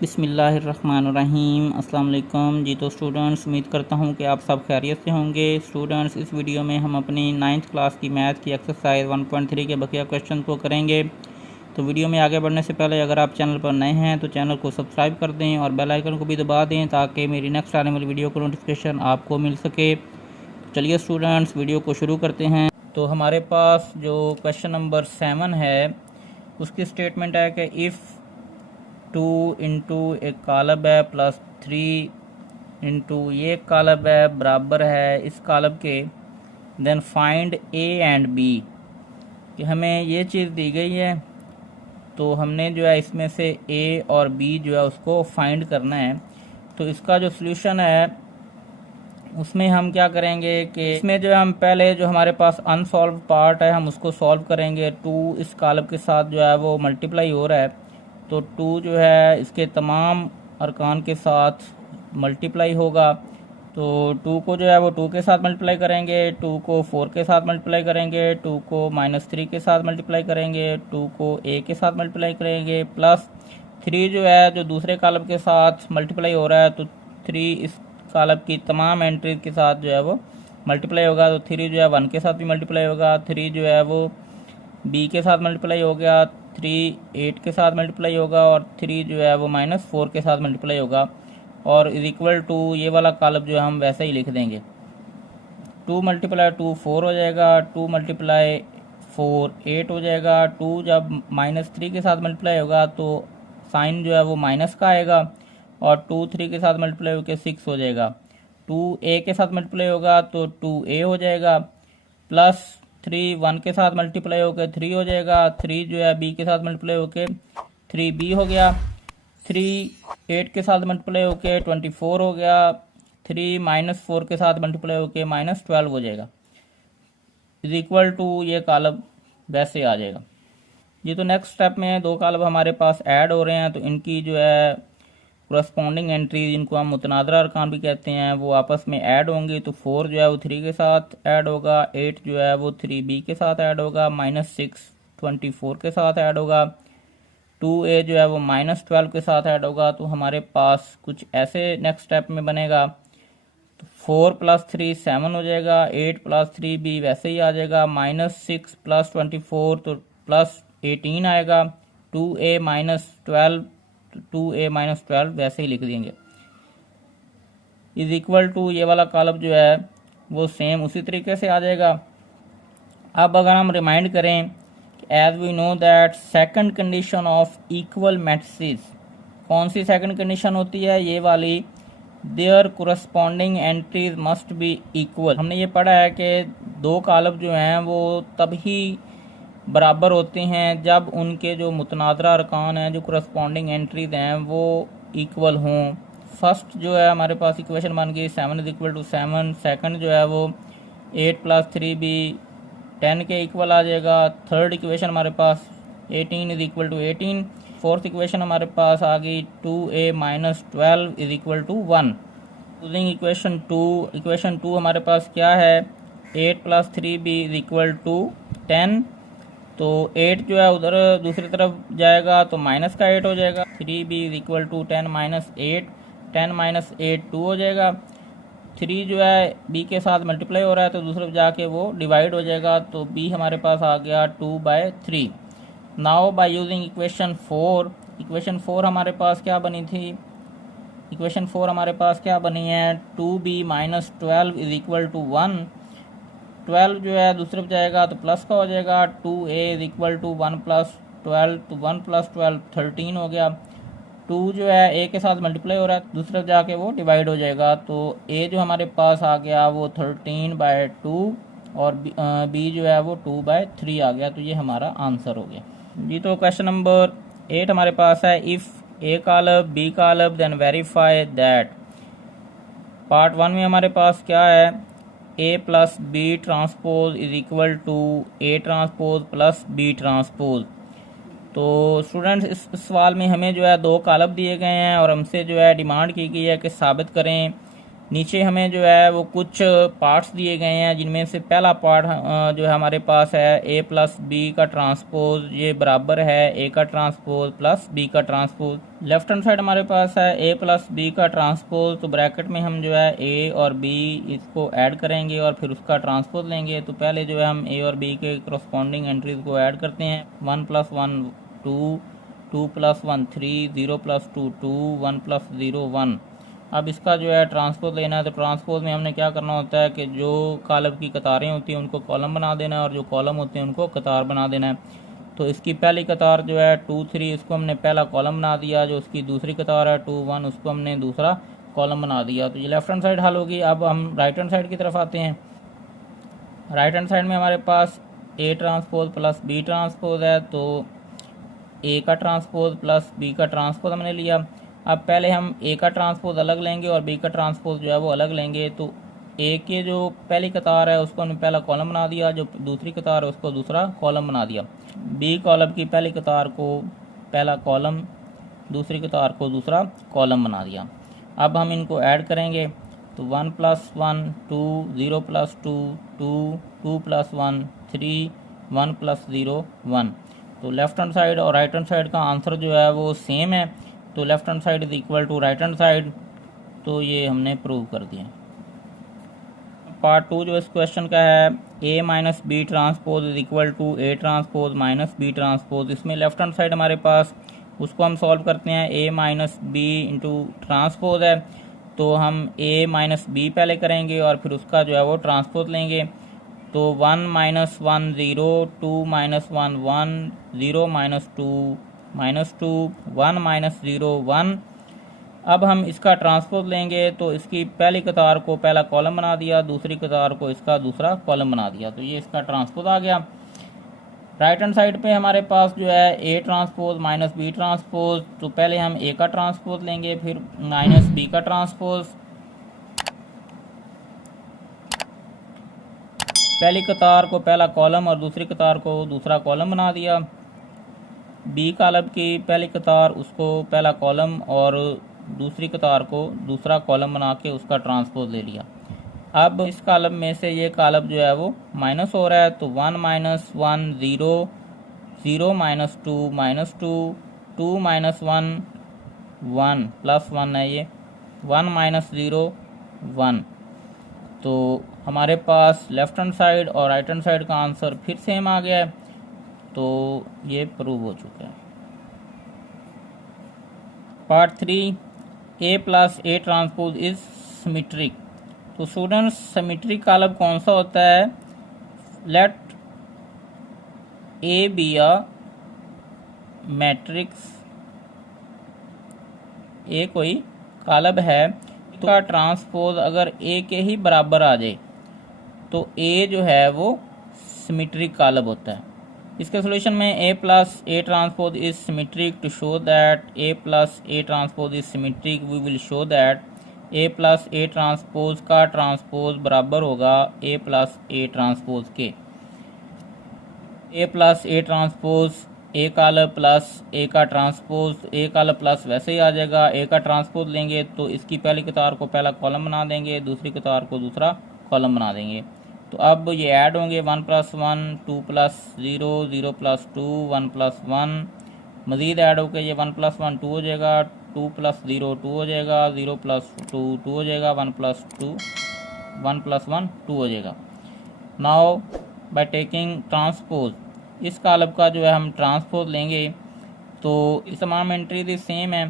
बिस्मिल्लाहिर्रहमानिर्रहीम। अस्सलाम वालेकुम जी। तो स्टूडेंट्स, उम्मीद करता हूँ कि आप सब खैरियत से होंगे। स्टूडेंट्स, इस वीडियो में हम अपनी 9th क्लास की मैथ की एक्सरसाइज 1.3 के बकिया क्वेश्चन को करेंगे। तो वीडियो में आगे बढ़ने से पहले अगर आप चैनल पर नए हैं तो चैनल को सब्सक्राइब कर दें और बेल आइकन को भी दबा दें ताकि मेरी नेक्स्ट आने वाली वीडियो का नोटिफिकेशन आपको मिल सके। चलिए स्टूडेंट्स, वीडियो को शुरू करते हैं। तो हमारे पास जो क्वेश्चन नंबर 7 है उसकी स्टेटमेंट है कि इफ़ 2 इंटू एक कालब है प्लस 3 इंटू ये कालब है बराबर है इस कालब के, then find A and B. कि हमें ये चीज़ दी गई है तो हमने जो है इसमें से ए और बी जो है उसको फाइंड करना है। तो इसका जो सॉल्यूशन है उसमें हम क्या करेंगे कि इसमें जो है हम पहले जो हमारे पास अनसॉल्व पार्ट है हम उसको सॉल्व करेंगे। 2 इस कालब के साथ जो है वो मल्टीप्लाई हो रहा है, तो 2 जो है इसके तमाम अरकान के साथ मल्टीप्लाई होगा। तो 2 को जो है वो 2 के साथ मल्टीप्लाई करेंगे, 2 को 4 के साथ मल्टीप्लाई करेंगे, 2 को -3 के साथ मल्टीप्लाई करेंगे, 2 को a के साथ मल्टीप्लाई करेंगे, प्लस 3 जो है जो दूसरे कालब के साथ मल्टीप्लाई हो रहा है, तो 3 इस कालब की तमाम एंट्रीज के साथ जो है वो मल्टीप्लाई होगा। तो 3 जो है 1 के साथ भी मल्टीप्लाई होगा, 3 जो है वो b के साथ मल्टीप्लाई हो गया, 3 8 के साथ मल्टीप्लाई होगा और 3 जो है वो -4 के साथ मल्टीप्लाई होगा। और इज इक्वल टू ये वाला कालब जो हम वैसे ही लिख देंगे। 2 मल्टीप्लाई 2 4 हो जाएगा, 2 मल्टीप्लाई 4 8 हो जाएगा। 2 जब -3 के साथ मल्टीप्लाई होगा तो साइन जो है वो माइनस का आएगा और 2 3 के साथ मल्टीप्लाई होकर 6 हो जाएगा। 2 a के साथ मल्टीप्लाई होगा तो 2a हो जाएगा, प्लस 3 1 के साथ मल्टीप्लाई होकर 3 हो जाएगा, 3 जो है b के साथ मल्टीप्लाई होकर 3b हो गया, 3 8 के साथ मल्टीप्लाई होकर 24 हो गया, 3 -4 के साथ मल्टीप्लाई होकर -12 हो जाएगा। इज इक्वल टू ये कालब वैसे आ जाएगा। ये तो नेक्स्ट स्टेप में 2 कालब हमारे पास ऐड हो रहे हैं, तो इनकी जो है कोरस्पॉन्डिंग एंट्रीज, इनको हम मुतनादरा अरकान भी कहते हैं, वो आपस में ऐड होंगी। तो 4 जो है वो 3 के साथ ऐड होगा, 8 जो है वो 3b के साथ ऐड होगा, -6 24 के साथ ऐड होगा, 2a जो है वो -12 के साथ ऐड होगा। तो हमारे पास कुछ ऐसे नेक्स्ट स्टेप में बनेगा। तो 4 + 3 7 हो जाएगा, 8 + 3b वैसे ही आ जाएगा, -6 + 24 तो +18 आएगा, 2a -12 2a -12 वैसे ही लिख देंगे। इज इक्वल टू ये वाला कॉलम जो है वो सेम उसी तरीके से आ जाएगा। अब अगर हम रिमाइंड करें, as we know that second condition of equal matrices, कौन सी सेकंड कंडीशन होती है? ये वाली, their corresponding entries must be equal. हमने ये पढ़ा है कि 2 कॉलम जो हैं वो तभी बराबर होते हैं जब उनके जो मुतनादरा अरकान हैं, जो कोरस्पॉन्डिंग एंट्रीज हैं, वो इक्वल हों। फर्स्ट जो है हमारे पास इक्वेशन बन गई 7 = 7। सेकंड जो है वो 8 + 3b 10 के इक्वल आ जाएगा। थर्ड इक्वेशन हमारे पास 18 = 18। फोर्थ इक्वेशन हमारे पास आ गई 2a - 12 = 1। यूजिंग इक्वेशन 2 हमारे पास क्या है? 8 + 3b = 10। तो 8 जो है उधर दूसरी तरफ जाएगा तो माइनस का 8 हो जाएगा। 3b = 10 - 8, 10 - 8 2 हो जाएगा। 3 जो है b के साथ मल्टीप्लाई हो रहा है तो दूसरी तरफ जाके वो डिवाइड हो जाएगा, तो b हमारे पास आ गया 2/3। नाउ बाय यूजिंग इक्वेशन 4 हमारे पास क्या बनी थी? इक्वेशन 4 हमारे पास क्या बनी है? 2b - 12 = 1। 12 जो है दूसरे पे जाएगा तो प्लस का हो जाएगा। 2a = 1 + 12, तो 1 + 12 13 हो गया। 2 जो है a के साथ मल्टीप्लाई हो रहा है, दूसरे जाके वो डिवाइड हो जाएगा, तो a जो हमारे पास आ गया वो 13/2 और b जो है वो 2/3 आ गया। तो ये हमारा आंसर हो गया जी। तो क्वेश्चन नंबर 8 हमारे पास है, if a column b column then verify that. Part 1 में हमारे पास क्या है? a + b transpose = a transpose + b transpose. तो स्टूडेंट्स, इस सवाल में हमें जो है 2 कॉलम दिए गए हैं और हमसे जो है डिमांड की गई है कि साबित करें नीचे हमें जो है वो कुछ पार्ट्स दिए गए हैं, जिनमें से पहला पार्ट जो है हमारे पास है ए प्लस बी का ट्रांसपोज, ये बराबर है ए का ट्रांसपोज प्लस बी का ट्रांसपोज। लेफ्ट हैंड साइड हमारे पास है ए प्लस बी का ट्रांसपोज, तो ब्रैकेट में हम जो है ए और बी इसको ऐड करेंगे और फिर उसका ट्रांसपोज लेंगे। तो पहले जो है हम ए और बी के करस्पॉन्डिंग एंट्रीज को ऐड करते हैं। 1 + 1 2, 2 + 1 3, 0 + 2 2, 1 + 0 1। अब इसका जो है ट्रांसपोज लेना है, तो ट्रांसपोज में हमने क्या करना होता है कि जो कॉलम की कतारें होती हैं उनको कॉलम बना देना है और जो कॉलम होते हैं उनको कतार बना देना है। तो इसकी पहली कतार जो है 2 3, इसको हमने पहला कॉलम बना दिया। जो उसकी दूसरी कतार है 2 1, उसको हमने दूसरा कॉलम बना दिया। तो ये लेफ्ट हैंड साइड हल होगी। अब हम राइट हैंड साइड की तरफ आते हैं। राइट हैंड साइड में हमारे पास A transpose plus B transpose है, तो ए का ट्रांसपोज प्लस बी का ट्रांसपोज हमने लिया। अब पहले हम ए का ट्रांसपोज अलग लेंगे और बी का ट्रांसपोज जो है वो अलग लेंगे। तो ए के जो पहली कतार है उसको हमने पहला कॉलम बना दिया, जो दूसरी कतार है उसको दूसरा कॉलम बना दिया। बी कॉलम की पहली कतार को पहला कॉलम, दूसरी कतार को दूसरा कॉलम बना दिया। अब हम इनको ऐड करेंगे, तो 1 + 1 2, 0 + 2 2, 2 + 1 3, 1 + 0 1। तो लेफ्ट हैंड साइड और राइट हैंड साइड का आंसर जो है वो सेम है। तो left hand side is equal to right hand side, तो ये हमने प्रूव कर दिया। पार्ट 2 जो इस क्वेश्चन का है, A minus B transpose is equal to A transpose minus B transpose. इसमें लेफ्ट हैंड साइड हमारे पास उसको हम सॉल्व करते हैं। A minus B into transpose है, तो हम ए माइनस बी पहले करेंगे और फिर उसका जो है वो ट्रांसपोज लेंगे। तो 1 - 1 0, 2 - 1 1, 0 - 2 -2, 1 - 0 1। अब हम इसका ट्रांसपोज लेंगे, तो इसकी पहली कतार को पहला कॉलम बना दिया, दूसरी कतार को इसका दूसरा कॉलम बना दिया। तो ये इसका ट्रांसपोज आ गया। राइट हैंड साइड पे हमारे पास जो है A transpose minus B transpose, तो पहले हम ए का ट्रांसपोज लेंगे फिर माइनस बी का ट्रांसपोज। पहली कतार को पहला कॉलम और दूसरी कतार को दूसरा कॉलम बना दिया। बी कॉलम की पहली कतार उसको पहला कॉलम और दूसरी कतार को दूसरा कॉलम बना के उसका ट्रांसपोज ले लिया। अब इस कॉलम में से ये कॉलम जो है वो माइनस हो रहा है, तो 1 - 1 0, 0 - 2 -2, 2 - 1 1 + 1 है ये, 1 - 0 1। तो हमारे पास लेफ्ट हैंड साइड और राइट हैंड साइड का आंसर फिर सेम आ गया है। तो ये प्रूव हो चुका है। Part 3, A plus A transpose is symmetric. तो स्टूडेंट्स, सिमेट्रिक कॉलम कौन सा होता है? Let A B a matrix. A कोई कॉलम है तो का ट्रांसपोज अगर ए के ही बराबर आ जाए तो ए जो है वो सिमेट्रिक कॉलम होता है। इसके सोल्यूशन में A plus A transpose is symmetric. To show that A plus A transpose is symmetric, we will show that A plus A transpose का ट्रांसपोज बराबर होगा ए प्लस ए ट्रांसपोज के। A plus A transpose A column plus A का transpose, A column plus वैसे ही आ जाएगा। ए का transpose लेंगे तो इसकी पहली कतार को पहला कॉलम बना देंगे, दूसरी कतार को दूसरा कॉलम बना देंगे। तो अब ये ऐड होंगे, 1 + 1 2 + 0, 0 + 2 1 + 1। मज़ीद ऐड होकर ये 1 + 1 2 हो जाएगा, 2 + 0 2 हो जाएगा, 0 + 2 2 हो जाएगा, 1 + 2 1 + 1 2 हो जाएगा। नाउ बाय टेकिंग ट्रांसपोज, इस कॉलम का जो है हम ट्रांसपोज लेंगे तो इस तमाम एंट्री सेम है।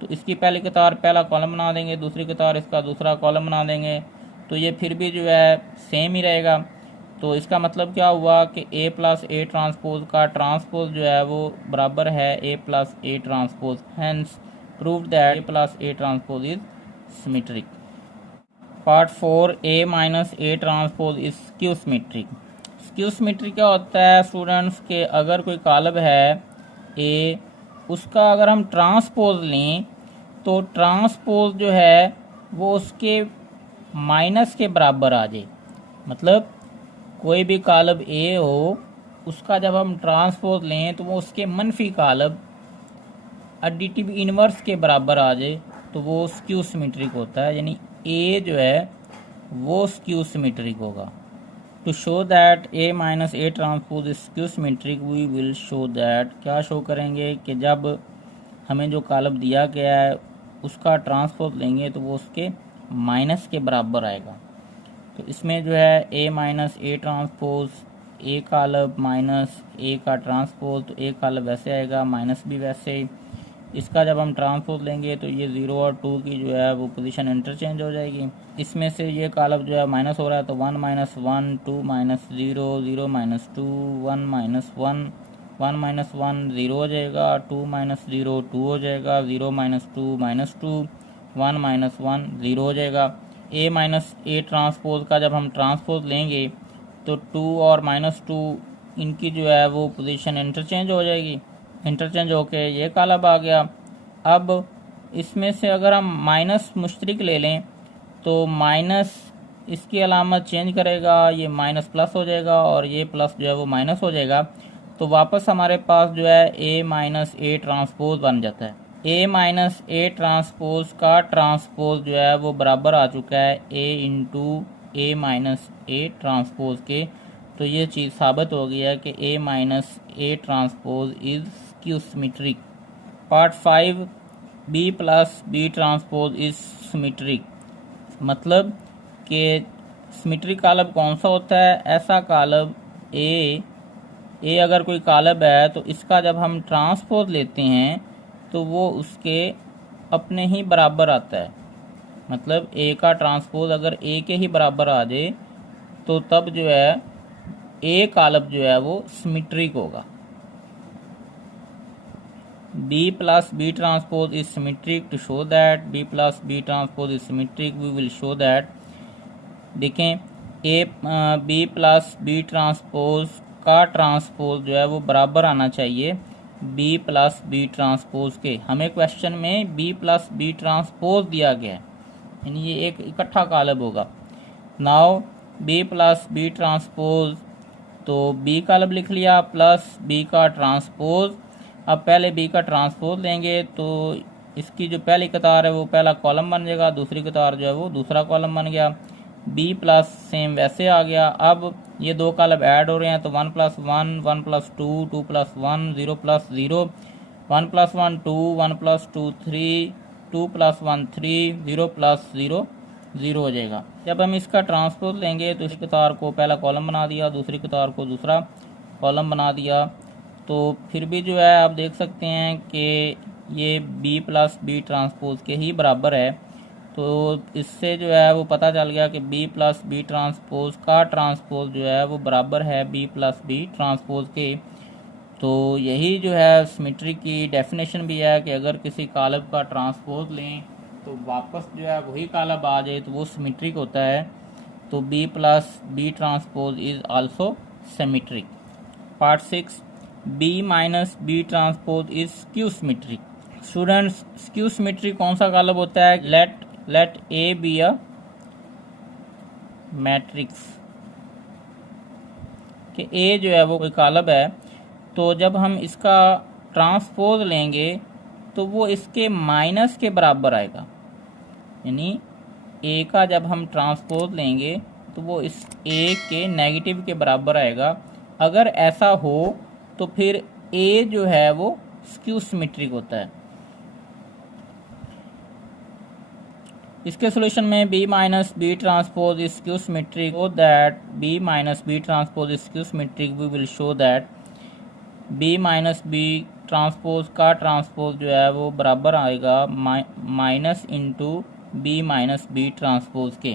तो इसकी पहली कतार पहला कॉलम बना देंगे, दूसरी कतार इसका दूसरा कॉलम बना देंगे, तो ये फिर भी जो है सेम ही रहेगा। तो इसका मतलब क्या हुआ कि ए प्लस ए ट्रांसपोज का ट्रांसपोज जो है वो बराबर है A plus A transpose. Hence proved that A plus A transpose is symmetric. Part 4, A minus A transpose is skew symmetric. Skew symmetric क्या होता है स्टूडेंट्स के अगर कोई कॉलम है ए, उसका अगर हम ट्रांसपोज लें तो ट्रांसपोज जो है वो उसके माइनस के बराबर आ जाए। मतलब कोई भी कॉलम ए हो उसका जब हम ट्रांसपोज लें तो वो उसके मनफी कॉलम एडिटिव इनवर्स के बराबर आ जाए, तो वो स्क्यू सिमेट्रिक होता है। यानी ए जो है वो स्क्यू सिमेट्रिक होगा। To show that A minus A transpose skew symmetric we will show that, क्या शो करेंगे कि जब हमें जो कॉलम दिया गया है उसका ट्रांसपोज लेंगे तो वो उसके माइनस के बराबर आएगा। तो इसमें जो है A minus A transpose A column minus A का ट्रांसपोज, तो ए कॉलम वैसे आएगा, माइनस भी वैसे। इसका जब हम ट्रांसपोज लेंगे तो ये 0 और 2 की जो है वो पोजीशन इंटरचेंज हो जाएगी। इसमें से ये कॉलम जो है माइनस हो रहा है तो 1 minus 1, 2 minus 0, 0 minus 2, 1 minus 1, 1 minus 1 0 हो जाएगा, 2 माइनस 0 2 हो जाएगा, 0 माइनस 2 माइनस 2, 1 माइनस 1 0 हो जाएगा। ए माइनस ए ट्रांसपोज का जब हम ट्रांसपोज लेंगे तो 2 और माइनस 2 इनकी जो है वो पोजीशन इंटरचेंज हो जाएगी, इंटरचेंज होके ये कॉलम आ गया। अब इसमें से अगर हम माइनस मुश्तरिक ले लें तो माइनस इसकी अलामत चेंज करेगा, ये माइनस प्लस हो जाएगा और ये प्लस जो है वो माइनस हो जाएगा। तो वापस हमारे पास जो है ए माइनस ए ट्रांसपोज बन जाता है। ए माइनस ए ट्रांसपोज का ट्रांसपोज जो है वो बराबर आ चुका है A into A minus A transpose के। तो ये चीज़ साबित हो गई है कि A minus A transpose is skew symmetric. Part 5, B plus B transpose is symmetric, मतलब कि सिमेट्रिक कॉलम कौन सा होता है? ऐसा कॉलम ए अगर कोई कॉलम है तो इसका जब हम ट्रांसपोज लेते हैं तो वो उसके अपने ही बराबर आता है। मतलब ए का ट्रांसपोज अगर ए के ही बराबर आ जाए तो तब जो है ए कॉलम जो है वो सिमेट्रिक होगा। B plus B transpose is symmetric. To show that B plus B transpose is symmetric, we will show that, देखें B plus B transpose का ट्रांसपोज जो है वो बराबर आना चाहिए B plus B transpose के। हमें क्वेश्चन में B plus B transpose दिया गया है, यानी ये एक इकट्ठा कॉलम होगा। Now B plus B transpose, तो B कॉलम लिख लिया प्लस B का ट्रांसपोज। अब पहले बी का ट्रांसपोज लेंगे तो इसकी जो पहली कतार है वो पहला कॉलम बन जाएगा, दूसरी कतार जो है वो दूसरा कॉलम बन गया। बी प्लस सेम वैसे आ गया। अब ये दो कॉलम ऐड हो रहे हैं तो 1 plus 1, 1 plus 2, 2 plus 1, 0 plus 0, 1 plus 1 2, 1 plus 2 3, 2 plus 1 3, 0 plus 0 0 हो जाएगा। जब हम इसका ट्रांसपोज लेंगे तो इस कतार को पहला कॉलम बना दिया, दूसरी कतार को दूसरा कॉलम बना दिया। तो फिर भी जो है आप देख सकते हैं कि ये B प्लस बी ट्रांसपोज के ही बराबर है। तो इससे जो है वो पता चल गया कि B प्लस बी ट्रांसपोज का ट्रांसपोज जो है वो बराबर है B प्लस बी ट्रांसपोज के। तो यही जो है सिमेट्री की डेफिनेशन भी है कि अगर किसी कॉलम का ट्रांसपोज लें तो वापस जो है वही कॉलम आ जाए तो वो सिमेट्रिक होता है। तो B plus B transpose is also symmetric. Part 6, B minus B transpose is skew symmetric. Students, skew symmetric कौन सा कॉलम होता है? Let A B a matrix, कि ए जो है वो कोई कॉलम है, तो जब हम इसका ट्रांसपोज लेंगे तो वो इसके माइनस के बराबर आएगा। यानी ए का जब हम ट्रांसपोज लेंगे तो वो इस ए के नेगेटिव के बराबर आएगा। अगर ऐसा हो तो फिर ए जो है वो स्क्यू सिमेट्रिक होता है। इसके सॉल्यूशन में B minus B transpose is skew symmetric, so that B minus B transpose is skew symmetric we will show that B minus B transpose का ट्रांसपोज जो है वो बराबर आएगा minus into B minus B transpose के।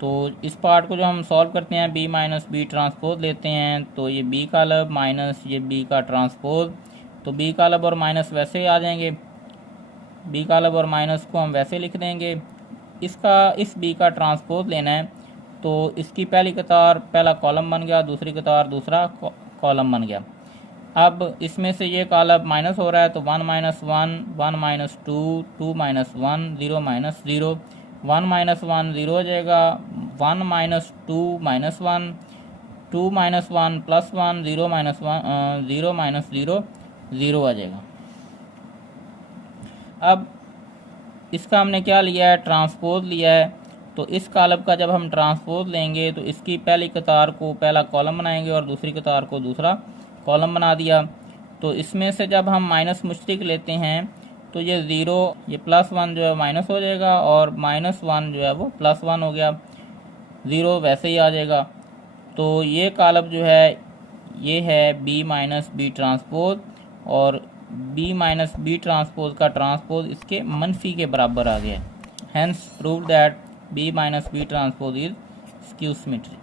तो इस part को जो हम सॉल्व करते हैं B माइनस बी ट्रांसपोज लेते हैं तो ये B कॉलम माइनस ये B का ट्रांसपोज, तो B कॉलम और माइनस वैसे ही आ जाएंगे। B कॉलम और माइनस को हम वैसे लिख देंगे। इस B का ट्रांसपोज लेना है तो इसकी पहली कतार पहला कॉलम बन गया, दूसरी कतार दूसरा कॉलम बन गया। अब इसमें से ये कॉलम माइनस हो रहा है तो 1 minus 1, 1 minus 2, 2 minus 1, 0 minus 0, 1 minus 1 0 हो जाएगा, 1 minus 2 minus 1, 2 minus 1 plus 1, 0 minus 1 0 minus 0 0 आ जाएगा। अब इसका हमने क्या लिया है, ट्रांसपोज लिया है। तो इस कॉलम का जब हम ट्रांसपोज लेंगे तो इसकी पहली कतार को पहला कॉलम बनाएंगे और दूसरी कतार को दूसरा कॉलम बना दिया। तो इसमें से जब हम माइनस मुश्तरक लेते हैं तो ये ज़ीरो, ये +1 जो है माइनस हो जाएगा और -1 जो है वो +1 हो गया, ज़ीरो वैसे ही आ जाएगा। तो ये कॉलम जो है ये है B माइनस बी ट्रांसपोज, और B माइनस बी ट्रांसपोज का ट्रांसपोज इसके मनफी के बराबर आ गया है। Hence prove that B minus B transpose is skew symmetry.